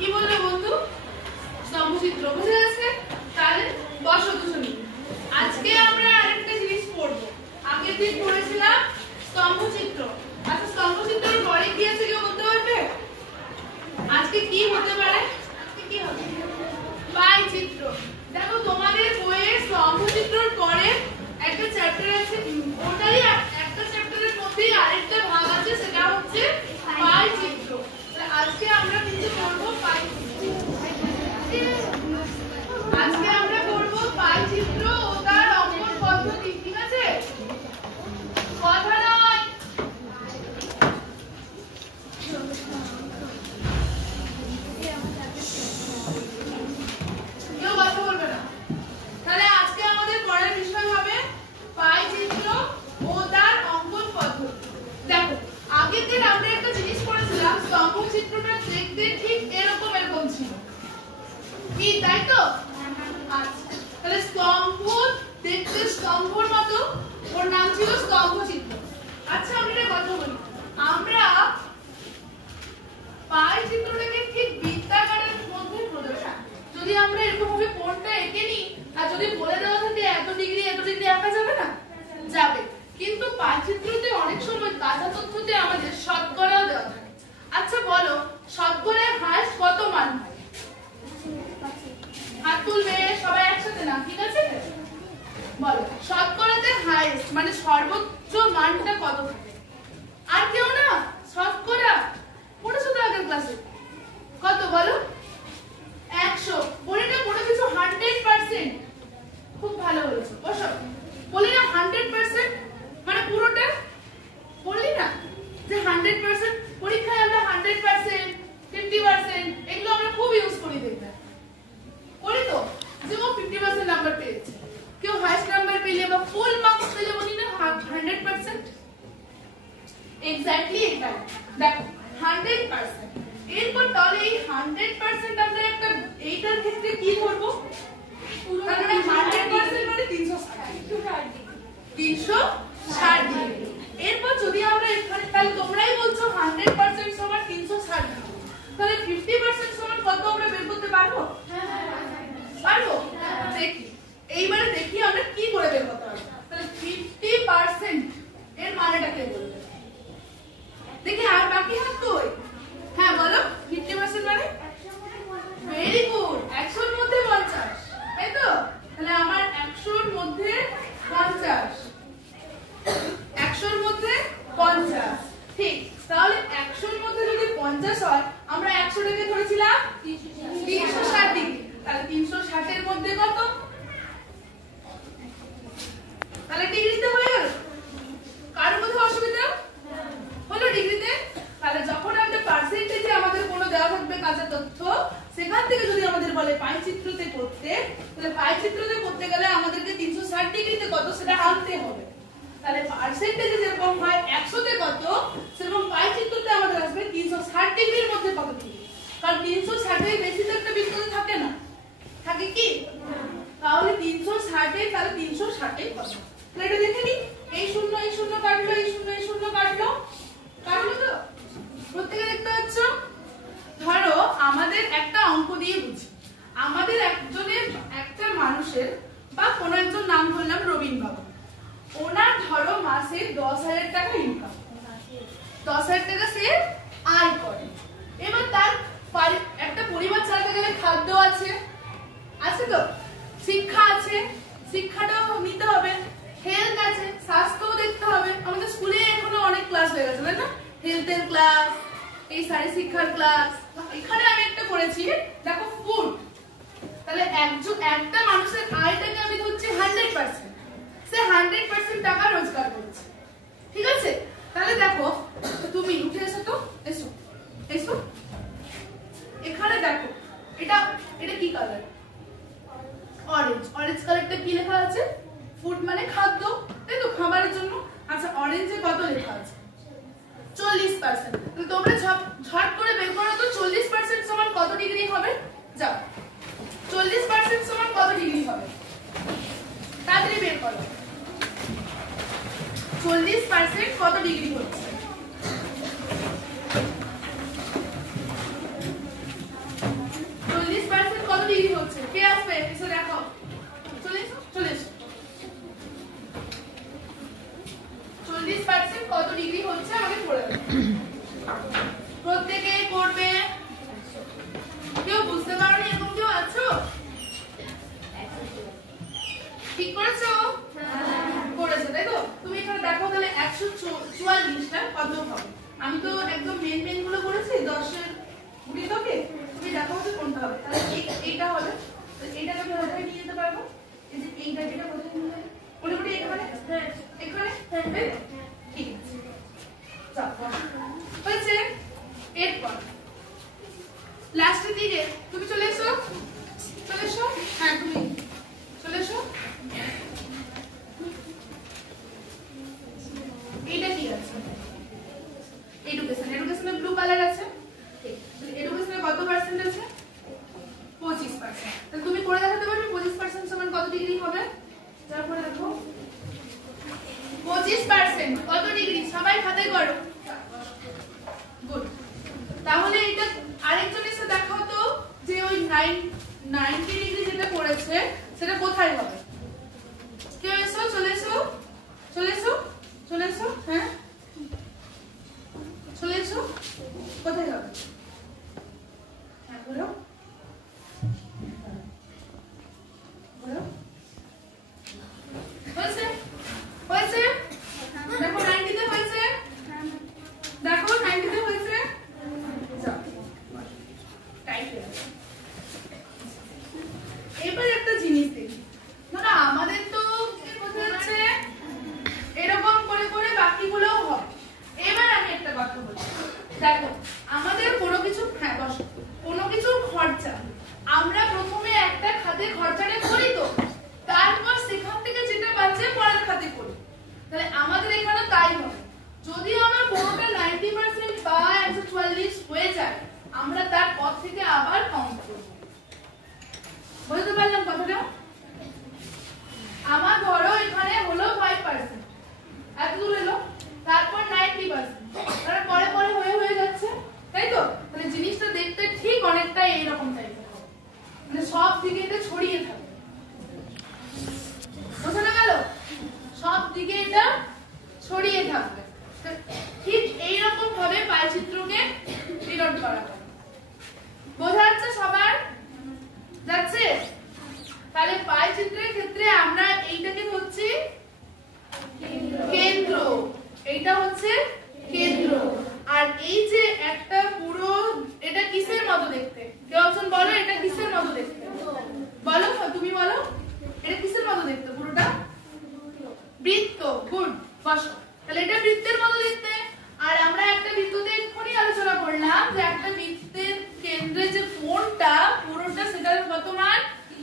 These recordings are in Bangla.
কি বলবে বন্ধু? স্তম্ভচিত্র বুঝে গেছে? তাহলে বসো দুজনে। আজকে আমরা আরেকটা জিনিস পড়ব। আগের দিন পড়েছিলাম স্তম্ভচিত্র। আচ্ছা স্তম্ভচিত্রের পরে কি আছে কেউ বলতে পারবে? আজকে কি হতে পারে? আজকে কি হবে? পাই চিত্র। দেখো তোমাদের বইয়ে স্তম্ভচিত্রের পরে একটা চ্যাপ্টার আছে, ওটারই একটা চ্যাপ্টারের মধ্যেই আরেকটা ভাগ আছে, সেটা হচ্ছে পাই চিত্র। আজকে আমরা কিন্তু পড়ব পাই চিত্র। আজকে আমরা পড়ব পাই চিত্র ও তার অঙ্কন পদ্ধতি। ঠিক আছে? কথা নয়। কেউ কথা বলবে না। তাহলে আজকে আমাদের পড়ার বিষয় হবে পাই চিত্র ও তার অঙ্কন পদ্ধতি। দেখো আগের দিন আমরা একটা জিনিস পড়েছিলাম, স্তম্ভচিত্রটা দেখতে ঠিক এরকম ছিল। কি তাই তো? আচ্ছা তাহলে স্তম্ভ দেখতে স্তম্ভের মতো, ওর নাম ছিল স্তম্ভচিত্র। আচ্ছা আমরা একটা কথা বলি, আমরা পাই চিত্রটাকে ঠিক বৃত্তাকারের মধ্যে প্রদর্শন, যদি আমরা এরকম ভাবে কোণটা এঁকে নিই আর যদি বলে দেওয়া থাকে এত ডিগ্রি আঁকা যাবে না? যাবে। কিন্তু পাই চিত্রতে অনেক সময় কাঁচা তথ্যতে আমাদের শতকরাও দেওয়া থাকে। আচ্ছা বলো শতকরায় হাইয়েস্ট কত মান হয়? হাত তুলবে সবাই একসাথে না, ঠিক আছে? বলো শতকরাতে হাইয়েস্ট মানে সর্বোচ্চ মানটা কত থাকে? আর কেউ না? শতকরা পড়েছো তো আগের ক্লাসে? কত বলো? 100। বলি না কোনো কিছু 100%? খুব ভালো বলেছো। বসো। বলি না 100% মানে পুরোটা? বললি না যে 100%? পরীক্ষায় আমরা 100%, 50% এগুলো আমরা খুব ইউজ করি, দেখবে করি তো, যে ও 50% নাম্বার পেয়েছে। কেউ হাইয়েস্ট নাম্বার পেলে বা ফুল মার্কস পেলে বলি না 100%। এক্স্যাক্টলি এটা দেখো 100%। এরপর তাহলে এই 100% আমরা একটা এইটার ক্ষেত্রে কি করব? তার মানে 100% মানে 360 ডিগ্রি। এরপর যদি আমরা এখানে তাহলে তোমরাই বলছো 100% সমান 360 ডিগ্রি, তাহলে 50% সমান কত আমরা বের করতে পারবো? পারবো? দেখি এইবারে দেখি আমরা কি করে বের করতে পারবো। তাহলে 50% এর মানেটা কে বলবে? দেখি আর বাকি হাত কই? হ্যাঁ বলো 50% মানে? Very good. 100 এর মধ্যে 50, তাই তো? তাহলে আমার 100 এর মধ্যে 50, 100 এর মধ্যে 50, ঠিক। তাহলে 100 এর মধ্যে যদি 50 হয়, আমরা 100 টাকে ধরেছিলাম 360 ডিগ্রি, তাহলে 360 এর মধ্যে কত? তাহলে ডিগ্রিতে হয়ে গেল। কার মধ্যে অসুবিধা হলো ডিগ্রিতে? তাহলে যখন আমরা পার্সেন্টেজে আমাদের কোনো দেওয়া থাকবে কাঁচা তথ্য, সেখান থেকে যদি আমাদের বলে পাই চিত্রতে করতে, তাহলে পাই চিত্রতে করতে গেলে আমাদেরকে 360 ডিগ্রিতে কত সেটা আনতে হবে। তাহলে পার্সেন্টেজে যেরকম হয় 100 তে কত, সেরকম পাই চিত্রতে আমাদের আসবে 360 ডিগ্রির মধ্যে কত ডিগ্রি। কারণ 360 এর বেশি তো একটা বৃত্ততে থাকে না, থাকে কি? তাহলে 360 তাহলে 360 কত? তাহলে এটা দেখে নি, এই শূন্য কাটলো, এই শূন্য কাটলো, কাটলো তো? প্রত্যেকে দেখতে পাচ্ছ? ধরো আমাদের একটা অঙ্ক দিয়ে বুঝি, আমাদের একটা মানুষের বা কোন একজন নাম ধরলাম রবিন বাবু, ওনার ধরো মাসে 10,000 টাকা ইনকাম, 10,000 টাকা সে আয় করে। এবার তার একটা পরিবার চালাতে গেলে খাদ্য আছে তো, শিক্ষা আছে, শিক্ষাটাও নিতে হবে, হেলথ আছে, স্বাস্থ্যও দেখতে হবে। আমাদের স্কুলে এখনো অনেক ক্লাস হয়ে গেছে তাই না? হেলথের ক্লাস, এই শারীরিক শিক্ষার ক্লাস, এখানে আমি একটা করেছি দেখো ফুড। তাহলে একটা মানুষের আয়টাকে আমি ধরছি 100%, সে 100% টাকা রোজগার করছে, ঠিক আছে? তাহলে দেখো তুমি উঠে এসো তো, এসো এসো এখানে দেখো এটা কি কালার? অরেঞ্জ কালারটা কি লেখা আছে? ফুড মানে খাদ্য, তাই তো, খাবারের জন্য। আচ্ছা অরেঞ্জে কত লেখা আছে? 40%। তাহলে তোমরা ঝট করে বের করো তো 40% সমান কত ডিগ্রি হবে? যাও 40% সমান কত ডিগ্রি হবে? তাড়াতাড়ি বের করো। 40% কত ডিগ্রি হচ্ছে? করতে হবে। তাহলে এইটা হবে, এইটাকে আমি কোথায় নিয়ে যেতে পারবো? এই যে এইটা এটা কোথায় নিয়ে যাবে? মোটামুটি এখানে, হ্যাঁ এখানে, হ্যাঁ ঠিক আছে। যাও হয়েছে। এরপর লাস্টের দিকে তুমি চলে এসো, চলে এসো, হ্যাঁ তুমি চলে এসো। এইটা কি আছে? এডুকেশন, এডুকেশনে ব্লু কালার আছে। এডুকেশনে কত পার্সেন্ট আছে? 25%। তাহলে তুমি করে দেখাতে পারবে 25% সমান কত ডিগ্রি হবে? তারপরে দেখো 25% কত ডিগ্রি? সবাই খাতায় করো। গুড। তাহলে এটা আরেকজন এসে দেখাও তো যে ওই 90 ডিগ্রি যেটা পড়েছে সেটা কোথায় হবে? কেউ এসো, চলে এসো, চলে এসো, চলে এসো, হ্যাঁ চলে এসো। কোথায় হবে? হ্যাঁ বলো, বলো। হয়েছে, হয়েছে। দেখো 90 তে হয়েছে, দেখো 90 তে হয়েছে। এবার একটা জিনিস দেখি, না আমাদের তো বোঝা যাচ্ছে এরকম করে করে বাকিগুলোও হবে। এবার আমি একটা কথা বলি, দেখো আমাদের কোনো কিছু, হ্যাঁ বসো, কোনো কিছুর খরচা আমরা প্রথমে একটা খাতে খরচাটা করি, তো তারপর সেখান থেকে যেটা বাঁচে পরের খাতে করি। তাহলে আমাদের এখানে তাই হবে। যদি আমার কোনোটা 90% বা 144 হয়ে যায়, আমরা তার পর থেকে আবার কাউন্ট করব। বুঝতে পারলাম কথাটা? আমার ধরো এখানে হলো 5%, এত দূর এলো, তারপর 90%, তার পরে পরে হয়ে যাচ্ছে, তাই তো? তাহলে জিনিসটা দেখতে ঠিক অনেকটা এইরকম টাইপের হবে, মানে সব দিকে এটা ছড়িয়ে থাকবে। বোঝানো গেল? সব দিকে এটা ছড়িয়ে থাকবে। ঠিক এইরকম ভাবে পাইচিত্রকে ডিনোট করা হয়। বোঝা যাচ্ছে সবার? যাচ্ছে? তাহলে পাইচিত্রের ক্ষেত্রে আমরা এইটাকে হচ্ছে কেন্দ্র, এইটা হচ্ছে কেন্দ্র। আর এই যে একটা পুরো, এটা কিসের মতো দেখতে? কেউ একজন বলো এটা কিসের মতো দেখতে? বলো, তুমি বলো এটা কিসের মতো দেখতে? পুরোটা বৃত্ত। গুড, বসো। তাহলে এটা বৃত্তের মতো দেখতে। আর আমরা একটা বৃত্ততে এক্ষুনি আলোচনা করলাম যে একটা বৃত্তের কেন্দ্রে যে কোণটা পুরোটা, সেটার কত মান?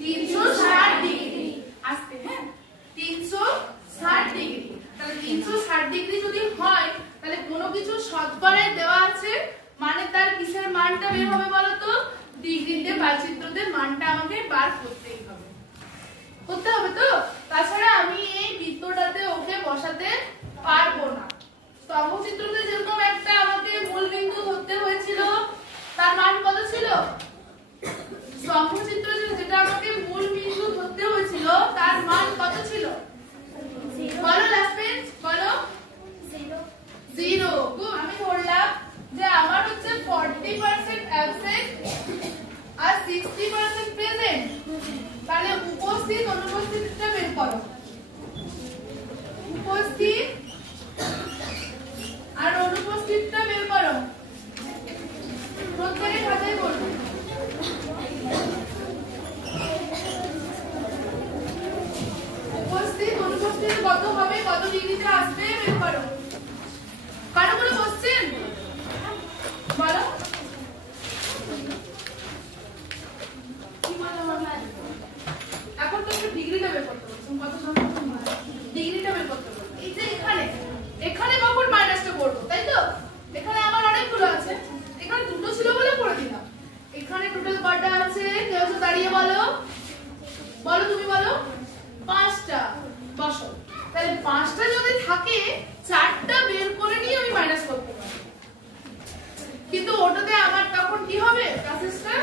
360 ডিগ্রি। আসতে, হ্যাঁ 360 ডিগ্রি। তাহলে 360 ডিগ্রি যদি হয়, তাহলে কোনো কিছু শতকরায় দেওয়া আছে, মানে তার কিসের মানটা বের হবে বলো তো? ডিগ্রিতে, পাইচিত্রতে মানটা আমাকে বার করতেই হবে, করতে হবে তো। তাছাড়া আমি এই বৃত্তটাতে ওকে বসাতে পারবো না। স্তম্ভচিত্রতে যেরকম একটা আমাকে মূল বিন্দু ধরতে হয়েছিল, তার মান কত ছিল? স্তম্ভচিত্রে যেটা আমাকে মূল বিন্দু ধরতে হয়েছিল তার মান কত ছিল? বলো লাস্ট বেঞ্চ, বলো 0। আমি ধরলাম যে আমার হচ্ছে 40% অ্যাবসেন্ট আর 60% প্রেজেন্ট। তাহলে উপস্থিত অনুপস্থিতটা বের করো। উপস্থিত আর অনুপস্থিতটা বের করো। প্রত্যেকের খাতায় বলবো। উপস্থিত অনুপস্থিত কত হবে, কত ডিগ্রিতে আসবে বের করো। কারো কোনো কোশ্চেন? বলো। এখন তো একটু ডিগ্রিটা বের করতে বলছো, কত সম্ভব ডিগ্রিটা বের করতে বলছো। এই যে এখানে, এখানে কখন মাইনাসটা করবো, তাই তো? এখানে আমার অনেকগুলো আছে, এখানে দুটো ছিল বলে করে দিলাম। এখানে টোটাল কয়টা আছে? কেউ তো দাঁড়িয়ে বলো, বলো তুমি বলো। 5টা। বসো। তাহলে 5টা যদি থাকে, 4টা বের করে নিয়ে আমি মাইনাস করতে পারি। কিন্তু ওটাতে আমার তখন কি হবে? প্রসেসটা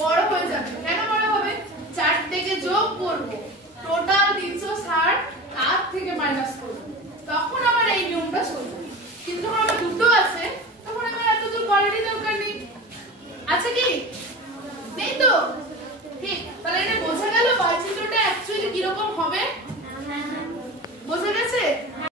বড় হয়ে যাবে। কেন বড় হবে? 4 থেকে যোগ করব, টোটাল 360, তার থেকে মাইনাস করব, তখন আমার এই নিয়মটা চলবে। কিন্তু যখন আমার দুটো আছে, তখন আমার এত দূর করারই দরকার নেই। আছে কি?